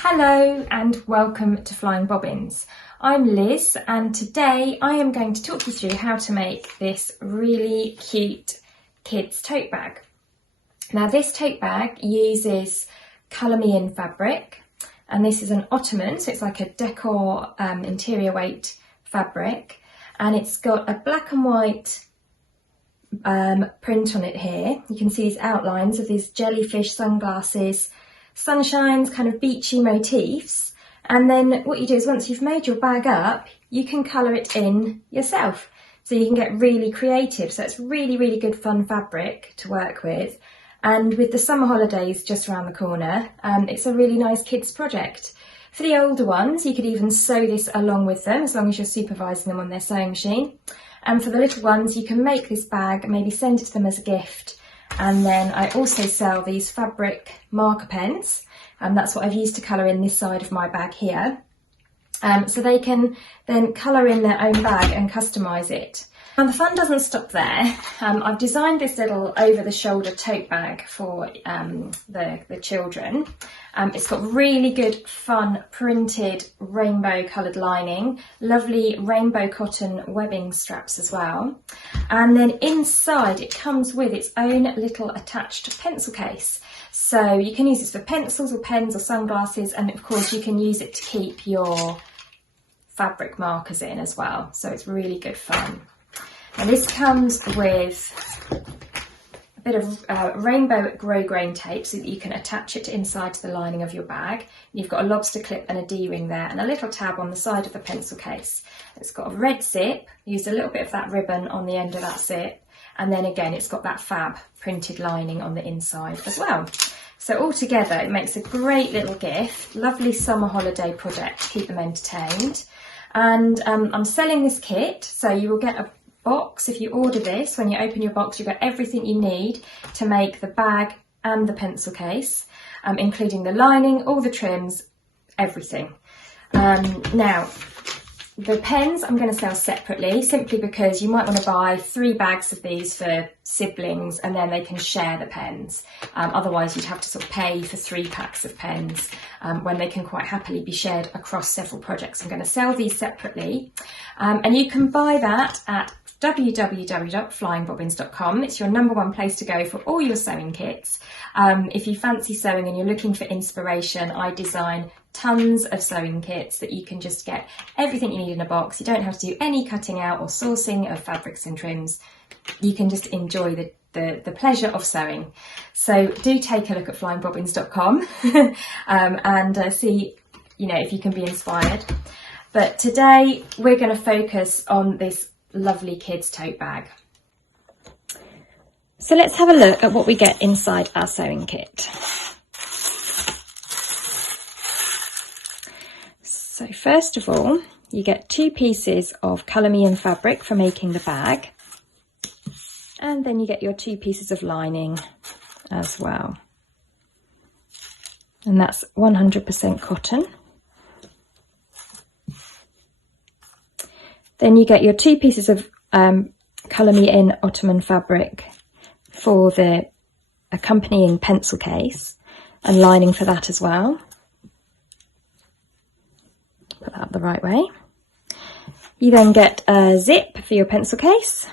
Hello and welcome to Flying Bobbins. I'm Liz and today I am going to talk you through how to make this really cute kids tote bag. Now this tote bag uses Colour Me In fabric, and this is an ottoman, so it's like a decor interior weight fabric, and it's got a black and white print on it here. You can see these outlines of these jellyfish sunglasses, sunshines, kind of beachy motifs, and then what you do is once you've made your bag up, you can colour it in yourself, so you can get really creative. So it's really good fun fabric to work with, and with the summer holidays just around the corner, it's a really nice kids project. For the older ones, you could even sew this along with them as long as you're supervising them on their sewing machine, and for the little ones you can make this bag, maybe send it to them as a gift. And then I also sell these fabric marker pens, and that's what I've used to colour in this side of my bag here. So they can then colour in their own bag and customise it. And the fun doesn't stop there. I've designed this little over-the-shoulder tote bag for the children. It's got really good fun printed rainbow coloured lining, lovely rainbow cotton webbing straps as well. And then inside it comes with its own little attached pencil case. So you can use this for pencils or pens or sunglasses, and of course you can use it to keep your fabric markers in as well. So it's really good fun. And this comes with a bit of rainbow grosgrain tape so that you can attach it inside to the lining of your bag. You've got a lobster clip and a D-ring there, and a little tab on the side of the pencil case. It's got a red zip, used a little bit of that ribbon on the end of that zip, and then again it's got that fab printed lining on the inside as well. So all together it makes a great little gift, lovely summer holiday project to keep them entertained. And I'm selling this kit, so you will get a box. If you order this, when you open your box, you've got everything you need to make the bag and the pencil case, including the lining, all the trims, everything. Now, the pens I'm going to sell separately, simply because you might want to buy 3 bags of these for siblings and then they can share the pens. Otherwise you'd have to sort of pay for 3 packs of pens when they can quite happily be shared across several projects. I'm going to sell these separately, and you can buy that at www.flyingbobbins.com. It's your #1 place to go for all your sewing kits. If you fancy sewing and you're looking for inspiration, I design tons of sewing kits that you can just get everything you need in a box. You don't have to do any cutting out or sourcing of fabrics and trims. You can just enjoy the pleasure of sewing. So do take a look at flyingbobbins.com and see, if you can be inspired. But today we're going to focus on this lovely kids tote bag. So let's have a look at what we get inside our sewing kit. So first of all, you get 2 pieces of Colour Me In fabric for making the bag, and then you get your 2 pieces of lining as well, and that's 100% cotton. Then you get your 2 pieces of Colour Me In ottoman fabric for the accompanying pencil case, and lining for that as well. Put that up the right way. You then get a zip for your pencil case,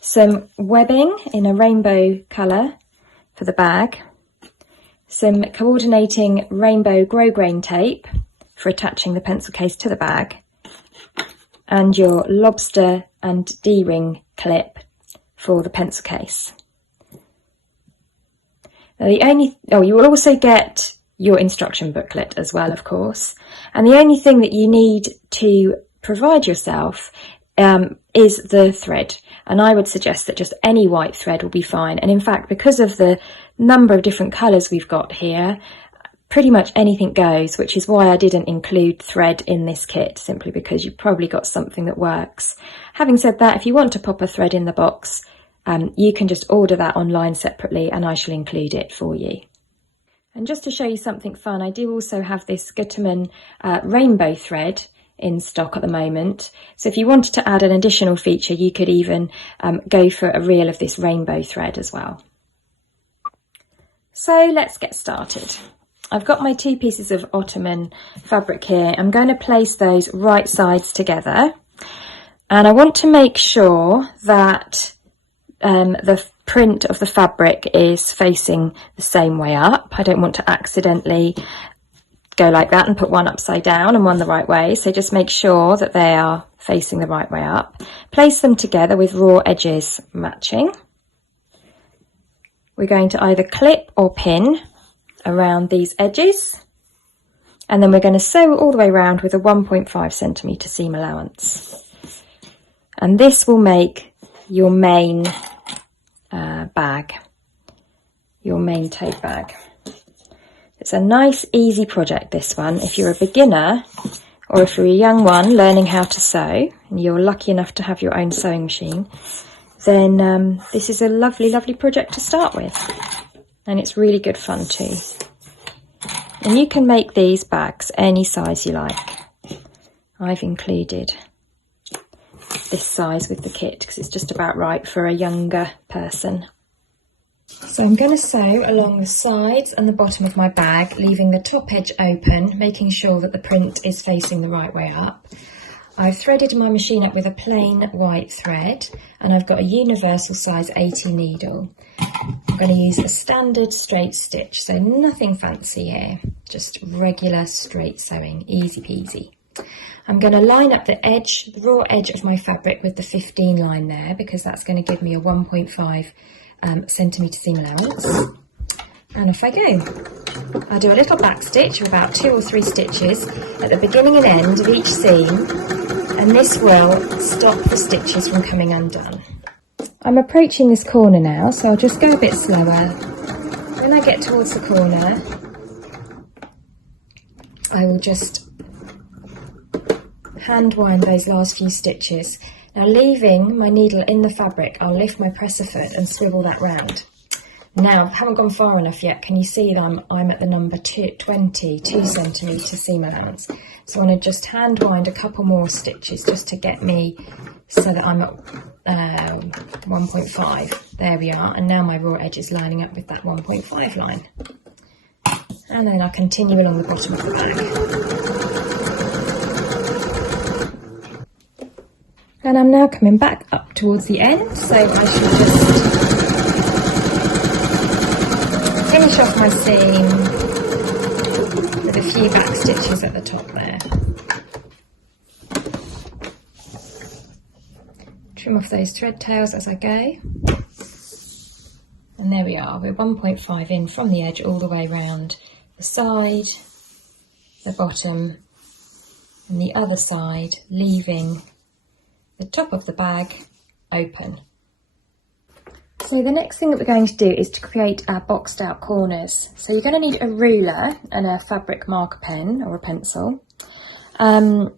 some webbing in a rainbow colour for the bag, some coordinating rainbow grosgrain tape for attaching the pencil case to the bag, and your lobster and D-ring clip for the pencil case. Now you will also get your instruction booklet as well, of course, and the only thing that you need to provide yourself is the thread, and I would suggest that just any white thread will be fine. And in fact, because of the number of different colours we've got here, pretty much anything goes, which is why I didn't include thread in this kit, simply because you've probably got something that works. Having said that, if you want to pop a thread in the box, you can just order that online separately and I shall include it for you. And just to show you something fun, I do also have this Gutermann rainbow thread in stock at the moment. So if you wanted to add an additional feature, you could even go for a reel of this rainbow thread as well. So let's get started. I've got my 2 pieces of ottoman fabric here. I'm going to place those right sides together, and I want to make sure that the print of the fabric is facing the same way up. I don't want to accidentally go like that and put one upside down and one the right way, so just make sure that they are facing the right way up. Place them together with raw edges matching. We're going to either clip or pin around these edges, and then we're going to sew all the way around with a 1.5 centimetre seam allowance, and this will make your main bag, your main tote bag. It's a nice easy project, this one. If you're a beginner or if you're a young one learning how to sew and you're lucky enough to have your own sewing machine, then this is a lovely project to start with, and it's really good fun too. And you can make these bags any size you like. I've included this size with the kit because it's just about right for a younger person. So I'm going to sew along the sides and the bottom of my bag, leaving the top edge open, making sure that the print is facing the right way up. I've threaded my machine up with a plain white thread, and I've got a universal size 80 needle. I'm going to use a standard straight stitch, so nothing fancy here, just regular straight sewing, easy peasy. I'm going to line up the edge, the raw edge of my fabric with the 15 line there, because that's going to give me a 1.5 centimetre seam allowance. And off I go. I'll do a little back stitch of about 2 or 3 stitches at the beginning and end of each seam, and this will stop the stitches from coming undone. I'm approaching this corner now, so I'll just go a bit slower. When I get towards the corner, I will just hand wind those last few stitches. Now, leaving my needle in the fabric, I'll lift my presser foot and swivel that round. Now, I haven't gone far enough yet. Can you see that I'm at the number 22 centimetre seam allowance? So I want to just hand wind a couple more stitches just to get me so that I'm at 1.5. There we are. And now my raw edge is lining up with that 1.5 line. And then I'll continue along the bottom of the bag. And I'm now coming back up towards the end, so I should just finish off my seam with a few back stitches at the top there. Trim off those thread tails as I go. And there we are, we're 1.5 in from the edge all the way round the side, the bottom, and the other side, leaving the top of the bag open. So the next thing that we're going to do is to create our boxed out corners. So you're going to need a ruler and a fabric marker pen or a pencil. Now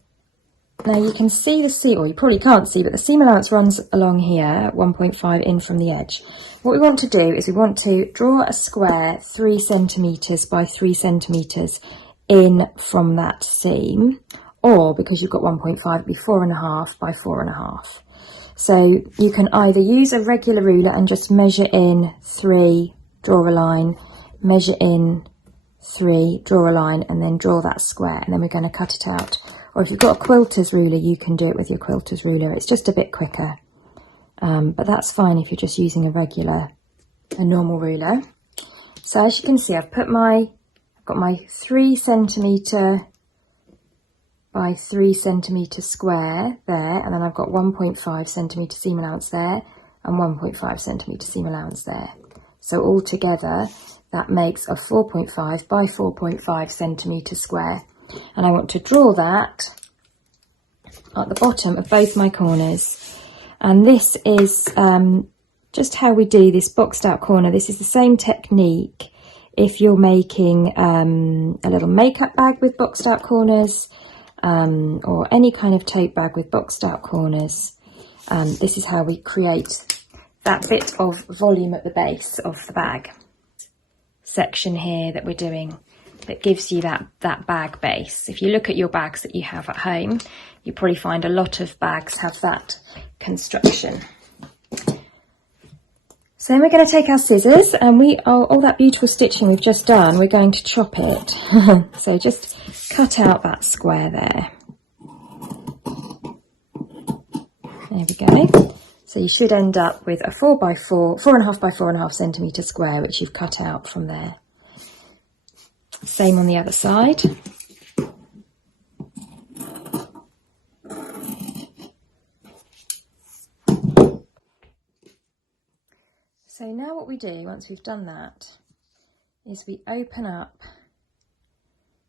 you can see the seam, or you probably can't see, but the seam allowance runs along here at 1.5 in from the edge. What we want to do is we want to draw a square 3 centimetres by 3 centimetres in from that seam, or because you've got 1.5, it'd be 4.5 by 4.5. So you can either use a regular ruler and just measure in 3, draw a line, measure in 3, draw a line, and then draw that square, and then we're going to cut it out. Or if you've got a quilter's ruler, you can do it with your quilter's ruler. It's just a bit quicker, but that's fine if you're just using a normal ruler. So as you can see, I've got my 3 centimetre by 3 centimetre square there, and then I've got 1.5 centimetre seam allowance there and 1.5 centimetre seam allowance there. So altogether that makes a 4.5 by 4.5 centimetre square, and I want to draw that at the bottom of both my corners. And this is just how we do this boxed out corner. This is the same technique if you're making a little makeup bag with boxed out corners, or any kind of tote bag with boxed out corners. This is how we create that bit of volume at the base of the bag section here that we're doing, that gives you that bag base. If you look at your bags that you have at home, you probably find a lot of bags have that construction. So then we're going to take our scissors and all that beautiful stitching we've just done, we're going to chop it. So just cut out that square there. There we go. So you should end up with a 4.5 by 4.5 centimetre square, which you've cut out from there. Same on the other side. So now what we do, once we've done that, is we open up,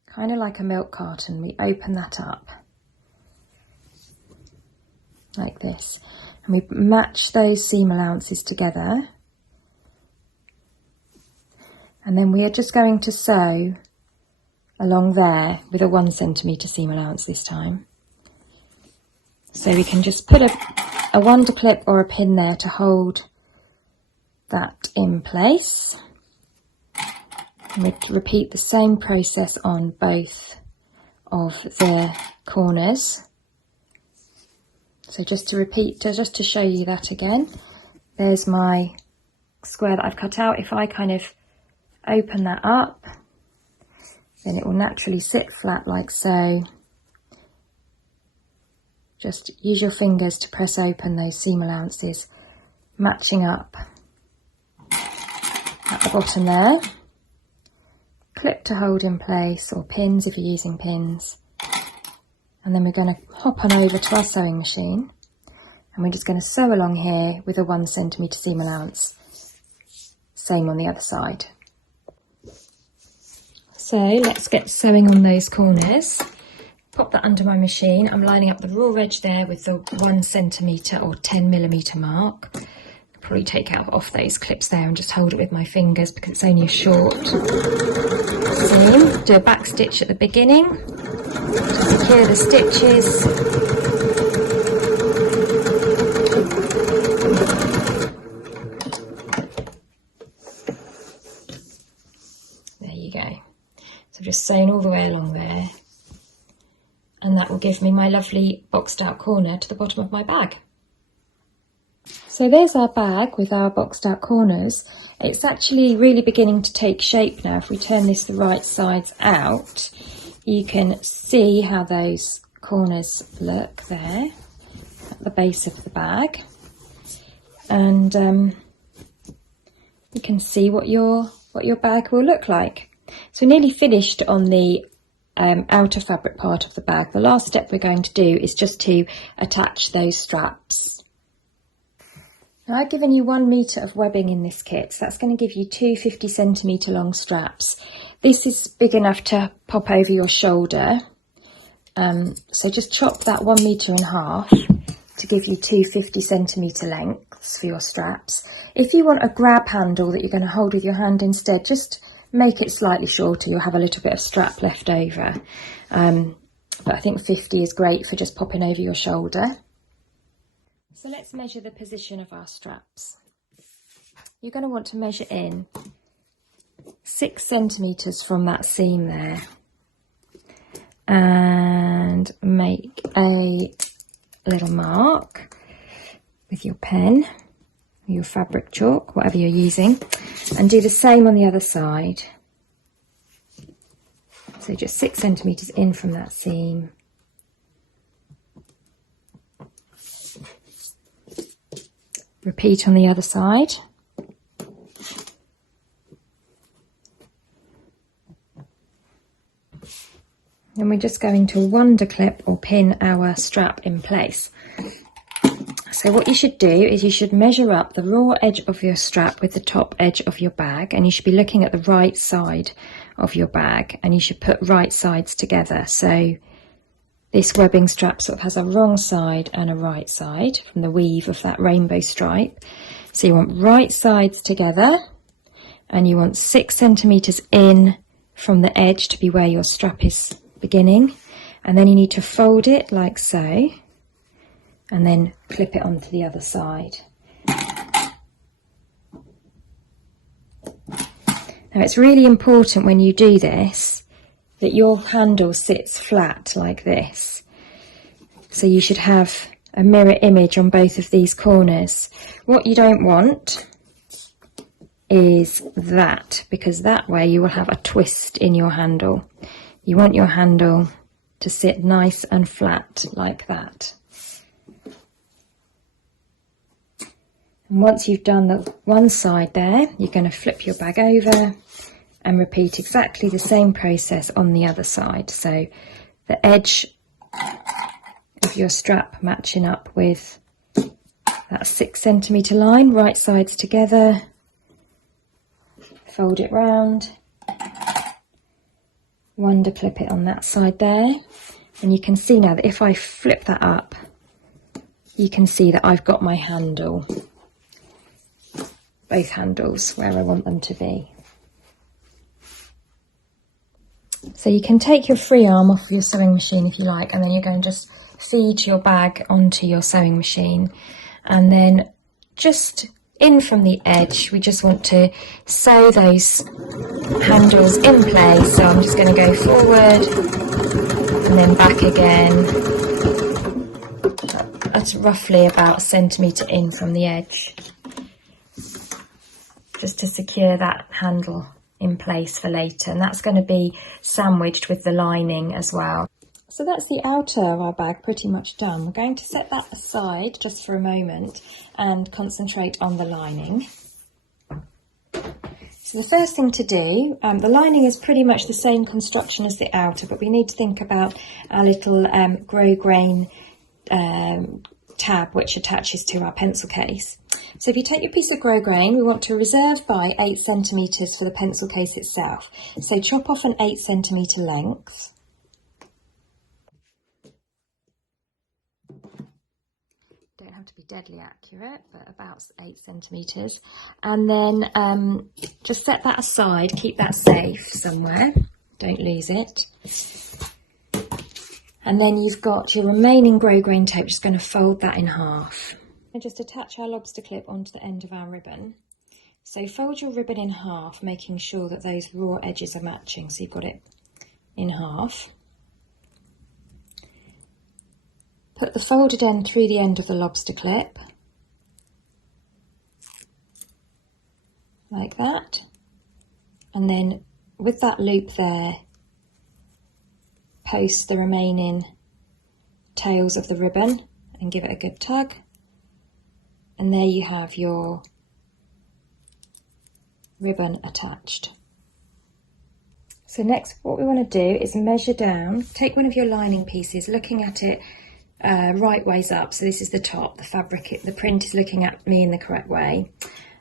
kind of like a milk carton, we open that up, like this. And we match those seam allowances together. And then we are just going to sew along there with a 1 centimetre seam allowance this time. So we can just put a wonder clip or a pin there to hold that in place. And we repeat the same process on both of the corners. So just to show you that again, there's my square that I've cut out. If I kind of open that up, then it will naturally sit flat like so. Just use your fingers to press open those seam allowances, matching up at the bottom there. Clip to hold in place, or pins if you're using pins. And then we're going to hop on over to our sewing machine, and we're just going to sew along here with a 1 centimetre seam allowance. Same on the other side. So let's get sewing on those corners. Pop that under my machine. I'm lining up the raw edge there with the 1 centimetre or 10mm mark. Probably take off those clips there and just hold it with my fingers because it's only a short seam. Do a back stitch at the beginning to secure the stitches. There you go. So just sewing all the way along there, and that will give me my lovely boxed out corner to the bottom of my bag. So there's our bag with our boxed out corners. It's actually really beginning to take shape now. If we turn this the right sides out, you can see how those corners look there at the base of the bag. And you can see what your bag will look like. So we're nearly finished on the outer fabric part of the bag. The last step we're going to do is just to attach those straps. Now I've given you 1 metre of webbing in this kit, so that's going to give you 2 50cm long straps. This is big enough to pop over your shoulder, so just chop that 1 metre in half to give you 2 50cm lengths for your straps. If you want a grab handle that you're going to hold with your hand instead, just make it slightly shorter, you'll have a little bit of strap left over. But I think 50 is great for just popping over your shoulder. So let's measure the position of our straps. You're going to want to measure in 6 centimetres from that seam there and make a little mark with your pen or your fabric chalk, whatever you're using, and do the same on the other side. So just 6 centimetres in from that seam. Repeat on the other side. And we're just going to wonder clip or pin our strap in place. So what you should do is you should measure up the raw edge of your strap with the top edge of your bag, and you should be looking at the right side of your bag, and you should put right sides together. So this webbing strap sort of has a wrong side and a right side from the weave of that rainbow stripe. So you want right sides together, and you want 6 centimetres in from the edge to be where your strap is beginning, and then you need to fold it like so and then clip it onto the other side. Now it's really important when you do this that your handle sits flat like this. So you should have a mirror image on both of these corners. What you don't want is that, because that way you will have a twist in your handle. You want your handle to sit nice and flat like that. And once you've done the one side there, you're going to flip your bag over and repeat exactly the same process on the other side. So the edge of your strap matching up with that 6 centimetre line, right sides together, fold it round, clip it on that side there, and you can see now that if I flip that up, you can see that I've got my handle, both handles where I want them to be. So you can take your free arm off your sewing machine if you like, and then you're going to just feed your bag onto your sewing machine, and then just in from the edge we just want to sew those handles in place. So I'm just going to go forward and then back again. That's roughly about 1 centimetre in from the edge, just to secure that handle in place for later, and that's going to be sandwiched with the lining as well. So that's the outer of our bag pretty much done. We're going to set that aside just for a moment and concentrate on the lining. So the first thing to do, the lining is pretty much the same construction as the outer, but we need to think about our little grosgrain tab which attaches to our pencil case. So if you take your piece of grosgrain, we want to reserve by 8 centimetres for the pencil case itself. So chop off an 8 centimetre length. Don't have to be deadly accurate, but about 8 centimetres. And then just set that aside, keep that safe somewhere, don't lose it. And then you've got your remaining grosgrain tape, just going to fold that in half. And just attach our lobster clip onto the end of our ribbon. So fold your ribbon in half, making sure that those raw edges are matching. So you've got it in half. Put the folded end through the end of the lobster clip, like that. And then with that loop there, post the remaining tails of the ribbon and give it a good tug, and there you have your ribbon attached. So next what we want to do is measure down, take one of your lining pieces, looking at it right ways up. So this is the top, the fabric, the print is looking at me in the correct way,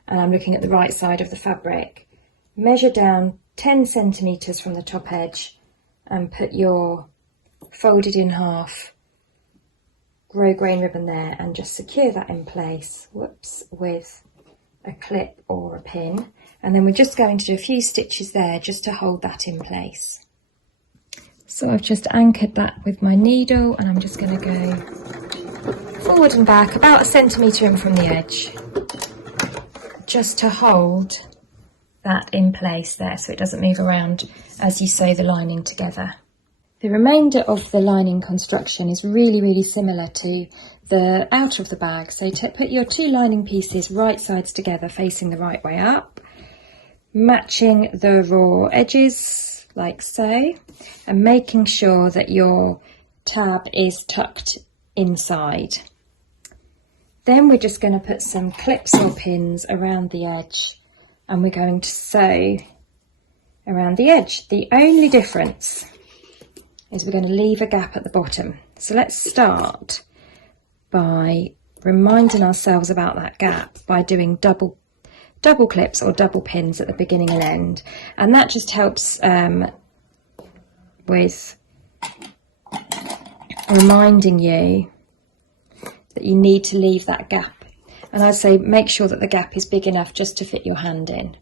and I'm looking at the right side of the fabric. Measure down 10 centimetres from the top edge and put your folded in half grosgrain ribbon there, and just secure that in place, with a clip or a pin. And then we're just going to do a few stitches there just to hold that in place. So I've just anchored that with my needle, and I'm just going to go forward and back about 1 centimetre in from the edge, just to hold that in place there so it doesn't move around as you sew the lining together. The remainder of the lining construction is really similar to the outer of the bag. So put your 2 lining pieces right sides together, facing the right way up, matching the raw edges like so, and making sure that your tab is tucked inside. Then we're just going to put some clips or pins around the edge, and we're going to sew around the edge. The only difference is we're going to leave a gap at the bottom. So let's start by reminding ourselves about that gap by doing double clips or double pins at the beginning and end, and that just helps with reminding you that you need to leave that gap. And I'd say make sure that the gap is big enough just to fit your hand in.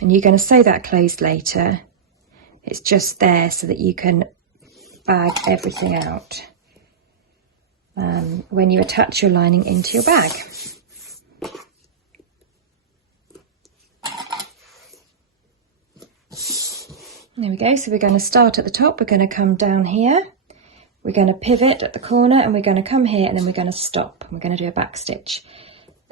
And you're going to sew that closed later. It's just there so that you can bag everything out when you attach your lining into your bag. There we go. So we're going to start at the top. We're going to come down here. We're going to pivot at the corner, and we're going to come here, and then we're going to stop. We're going to do a back stitch.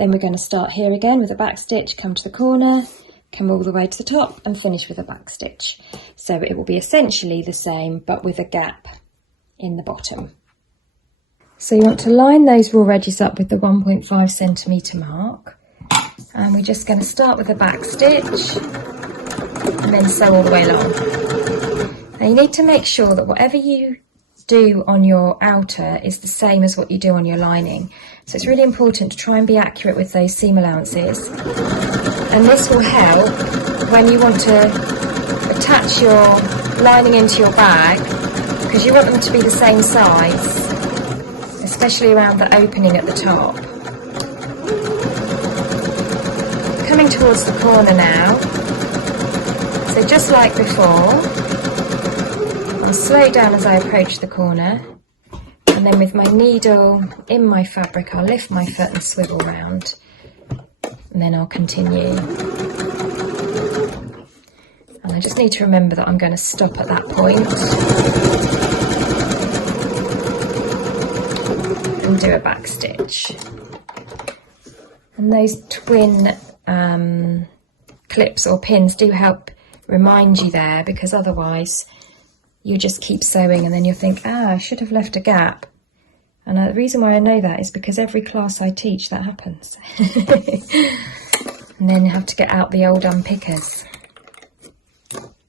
Then we're going to start here again with a back stitch, come to the corner, come all the way to the top and finish with a back stitch. So it will be essentially the same but with a gap in the bottom. So you want to line those raw edges up with the 1.5 centimetre mark, and we're just going to start with a back stitch and then sew all the way along. Now you need to make sure that whatever you do on your outer is the same as what you do on your lining. So it's really important to try and be accurate with those seam allowances, and this will help when you want to attach your lining into your bag, because you want them to be the same size, especially around the opening at the top. Coming towards the corner now, so just like before, I'll slow down as I approach the corner, and then with my needle in my fabric I'll lift my foot and swivel round, and then I'll continue. And I just need to remember that I'm going to stop at that point and do a back stitch. And those twin clips or pins do help remind you there, because otherwise you just keep sewing and then you'll think, I should have left a gap. And the reason why I know that is because every class I teach that happens. And then you have to get out the old unpickers.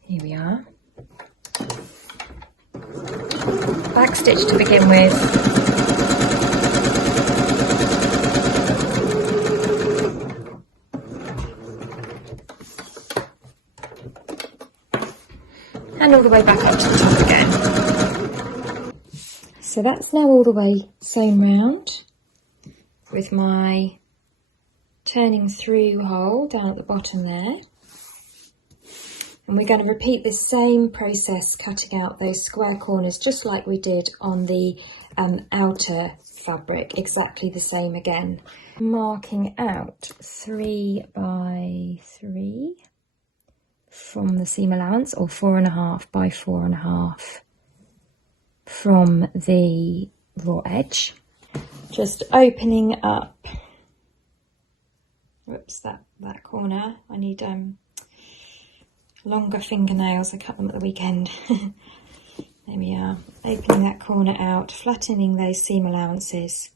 Here we are. Back stitch to begin with. And all the way back up to the top again. So that's now all the way sewn round with my turning through hole down at the bottom there. And we're going to repeat the same process, cutting out those square corners just like we did on the outer fabric, exactly the same again. Marking out 3 by 3 from the seam allowance, or 4.5 by 4.5 from the raw edge. Just opening up, whoops, that corner. I need longer fingernails, I cut them at the weekend. There we are, opening that corner out, flattening those seam allowances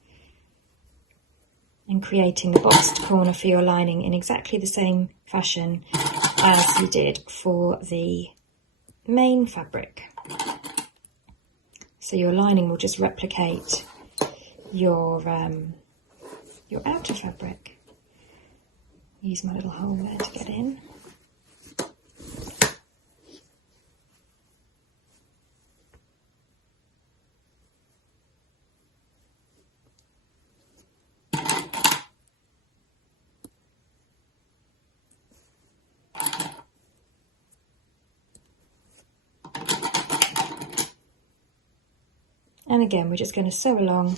and creating the boxed corner for your lining in exactly the same fashion as you did for the main fabric. So your lining will just replicate your outer fabric. Use my little hole there to get in. And again, we're just going to sew along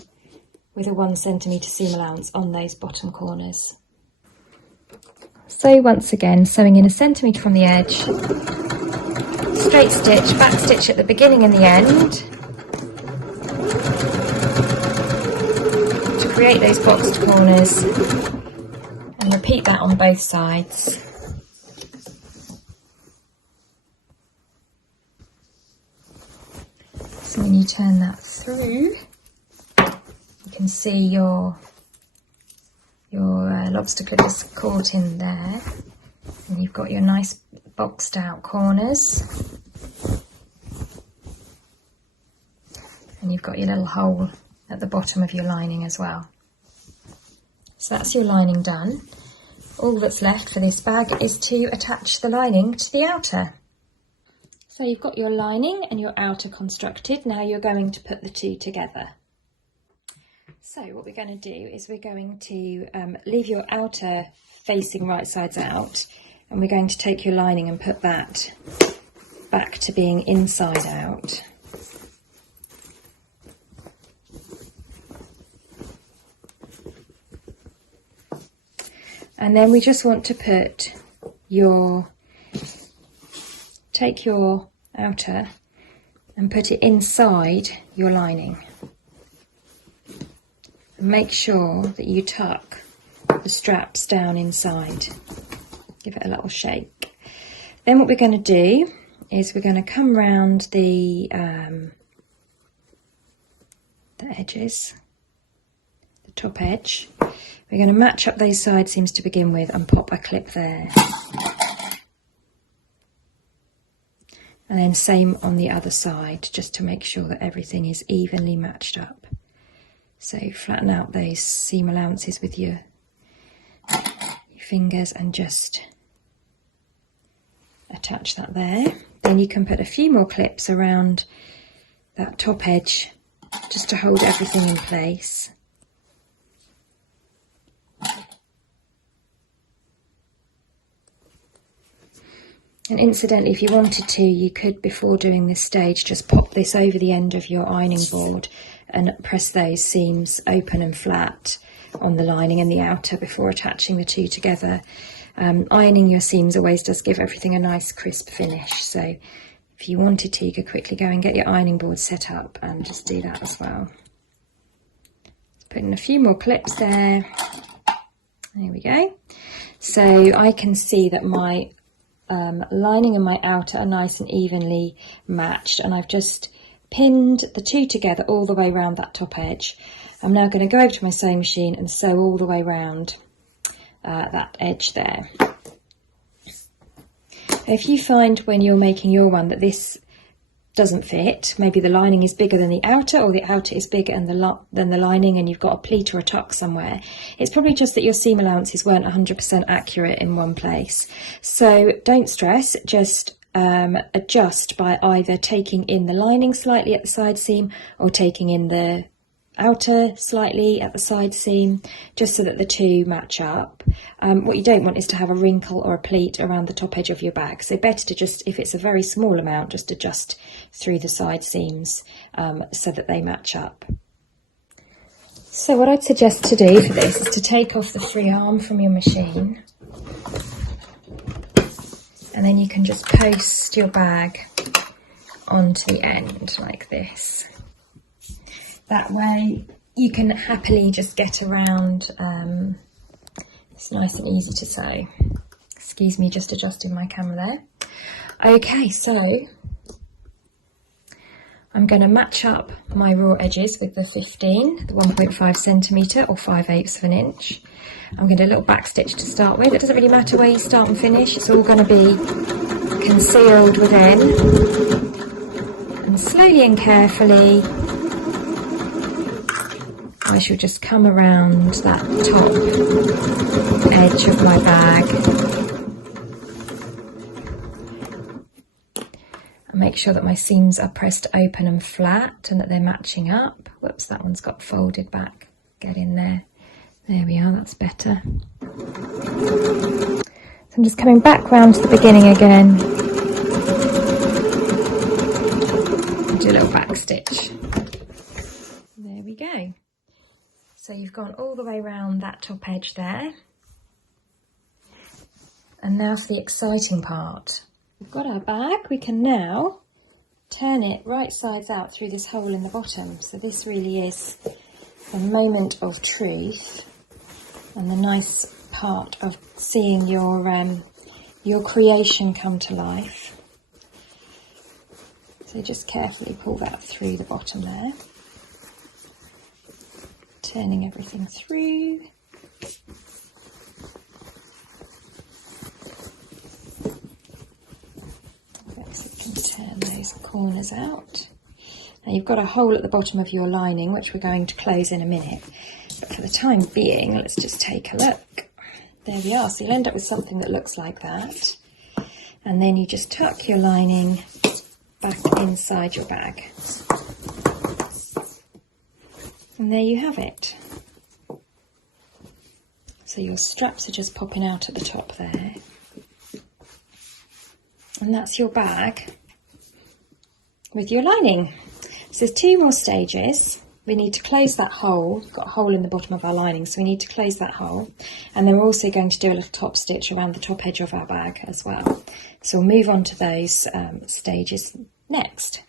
with a 1 centimetre seam allowance on those bottom corners. So once again, sewing in 1 centimetre from the edge, straight stitch, back stitch at the beginning and the end to create those boxed corners, and repeat that on both sides. So when you turn that through, you can see your lobster clippers caught in there, and you've got your nice boxed out corners, and you've got your little hole at the bottom of your lining as well. So that's your lining done. All that's left for this bag is to attach the lining to the outer. So you've got your lining and your outer constructed. Now you're going to put the two together. So what we're going to do is we're going to leave your outer facing right sides out, and we're going to take your lining and put that back to being inside out. And then we just want to put take your outer and put it inside your lining. And make sure that you tuck the straps down inside. Give it a little shake. Then what we're going to do is we're going to come round the edges, the top edge. We're going to match up those side seams to begin with and pop a clip there. And then same on the other side, just to make sure that everything is evenly matched up. So flatten out those seam allowances with your fingers and just attach that there. Then you can put a few more clips around that top edge just to hold everything in place. And incidentally, if you wanted to, you could, before doing this stage, just pop this over the end of your ironing board and press those seams open and flat on the lining and the outer before attaching the two together. Ironing your seams always does give everything a nice crisp finish, so if you wanted to, you could quickly go and get your ironing board set up and just do that as well. Put in a few more clips there. There we go. So I can see that my lining and my outer are nice and evenly matched, and I've just pinned the two together all the way around that top edge. I'm now going to go over to my sewing machine and sew all the way around that edge there. If you find when you're making your one that this doesn't fit, maybe the lining is bigger than the outer, or the outer is bigger than the lining, and you've got a pleat or a tuck somewhere, it's probably just that your seam allowances weren't 100% accurate in one place. So don't stress, just adjust by either taking in the lining slightly at the side seam or taking in the outer slightly at the side seam, just so that the two match up. What you don't want is to have a wrinkle or a pleat around the top edge of your bag, so better to just, if it's a very small amount, just adjust through the side seams so that they match up. So what I'd suggest to do for this is to take off the free arm from your machine, and then you can just post your bag onto the end like this. That way you can happily just get around. It's nice and easy to sew. Excuse me, just adjusting my camera there. Okay, so I'm going to match up my raw edges with the 15, the 1.5 centimetre or 5/8 of an inch. I'm going to do a little back stitch to start with. It doesn't really matter where you start and finish, it's all going to be concealed within. And slowly and carefully, I shall just come around that top edge of my bag and make sure that my seams are pressed open and flat and that they're matching up. Whoops, that one's got folded back. Get in there. There we are, that's better. So I'm just coming back round to the beginning again. And do a little back stitch. There we go. So you've gone all the way around that top edge there. And now for the exciting part. We've got our bag, we can now turn it right sides out through this hole in the bottom. So this really is the moment of truth and the nice part of seeing your creation come to life. So just carefully pull that through the bottom there. Turning everything through. So you can turn those corners out. Now you've got a hole at the bottom of your lining, which we're going to close in a minute. But for the time being, let's just take a look. There we are. So you'll end up with something that looks like that. And then you just tuck your lining back inside your bag. And there you have it. So your straps are just popping out at the top there. And that's your bag with your lining. So there's two more stages. We need to close that hole. We've got a hole in the bottom of our lining, so we need to close that hole. And then we're also going to do a little top stitch around the top edge of our bag as well. So we'll move on to those stages next.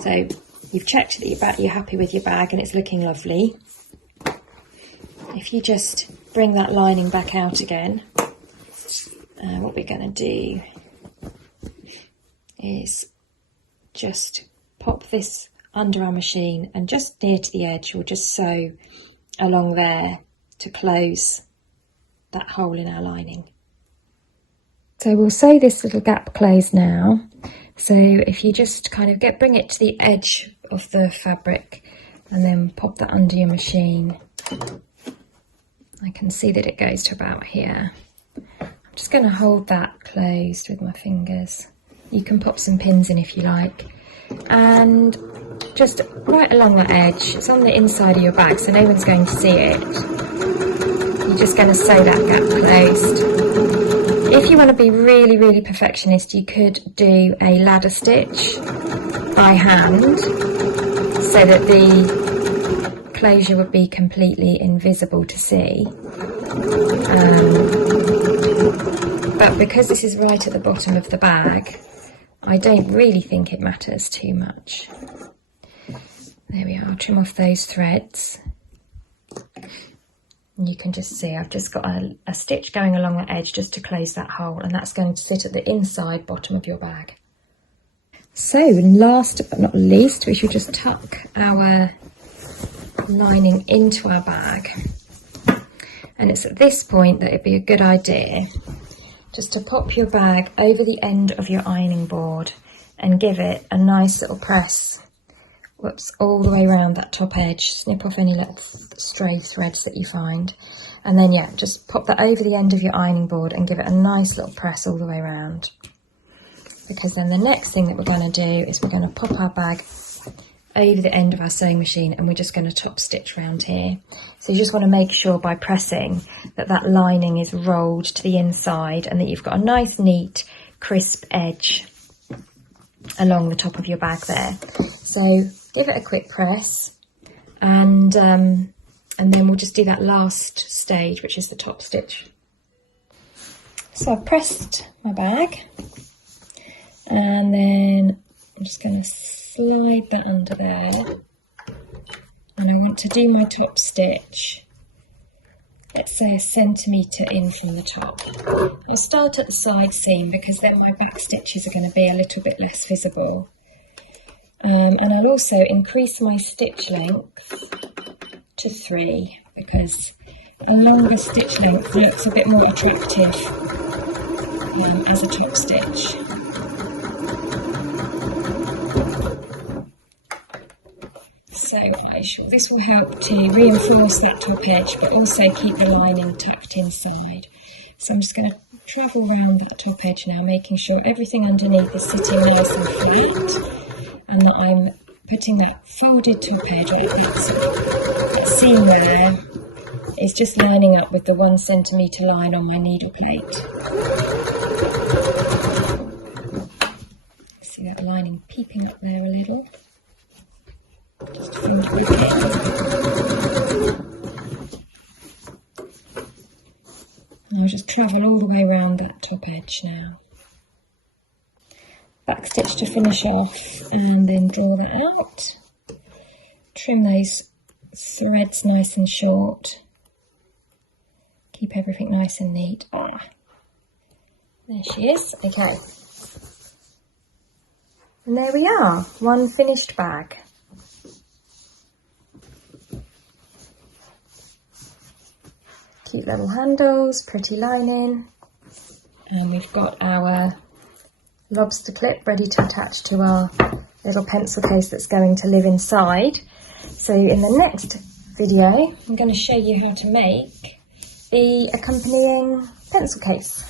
So you've checked that you're happy with your bag and it's looking lovely. If you just bring that lining back out again. What we're going to do is just pop this under our machine, and just near to the edge we'll just sew along there to close that hole in our lining. So we'll sew this little gap closed now. So if you just kind of bring it to the edge of the fabric and then pop that under your machine. I can see that it goes to about here. I'm just going to hold that closed with my fingers. You can pop some pins in if you like. And just right along that edge, it's on the inside of your bag so no one's going to see it. You're just going to sew that gap closed. If you want to be really, really perfectionist, you could do a ladder stitch by hand so that the closure would be completely invisible to see. But because this is right at the bottom of the bag, I don't really think it matters too much. There we are, I'll trim off those threads. And you can just see I've just got a stitch going along the edge just to close that hole, and that's going to sit at the inside bottom of your bag. So last but not least, we should just tuck our lining into our bag. And it's at this point that it'd be a good idea just to pop your bag over the end of your ironing board and give it a nice little press. Whoops, all the way around that top edge. Snip off any little stray threads that you find. And then, yeah, just pop that over the end of your ironing board and give it a nice little press all the way around. Because then the next thing that we're going to do is we're going to pop our bag over the end of our sewing machine, and we're just going to top stitch around here. So you just want to make sure by pressing that that lining is rolled to the inside and that you've got a nice, neat, crisp edge along the top of your bag there. So give it a quick press, and then we'll just do that last stage, which is the top stitch. So I've pressed my bag, and then I'm just going to slide that under there, and I want to do my top stitch, let's say 1 centimetre in from the top. I'll start at the side seam because then my back stitches are going to be a little bit less visible. And I'll also increase my stitch length to 3 because a longer stitch length looks a bit more attractive as a top stitch. So this will help to reinforce that top edge but also keep the lining tucked inside. So I'm just going to travel around that top edge now, making sure everything underneath is sitting nice and flat, and that I'm putting that folded top edge, like that seam there, is just lining up with the 1 centimetre line on my needle plate. See that lining peeping up there a little. Just fold it with it. And I'll just travel all the way around that top edge now. Back stitch to finish off, and then draw that out. Trim those threads nice and short. Keep everything nice and neat. There she is. Okay. And there we are, one finished bag. Cute little handles, pretty lining, and we've got our lobster clip ready to attach to our little pencil case that's going to live inside. So in the next video I'm going to show you how to make the accompanying pencil case.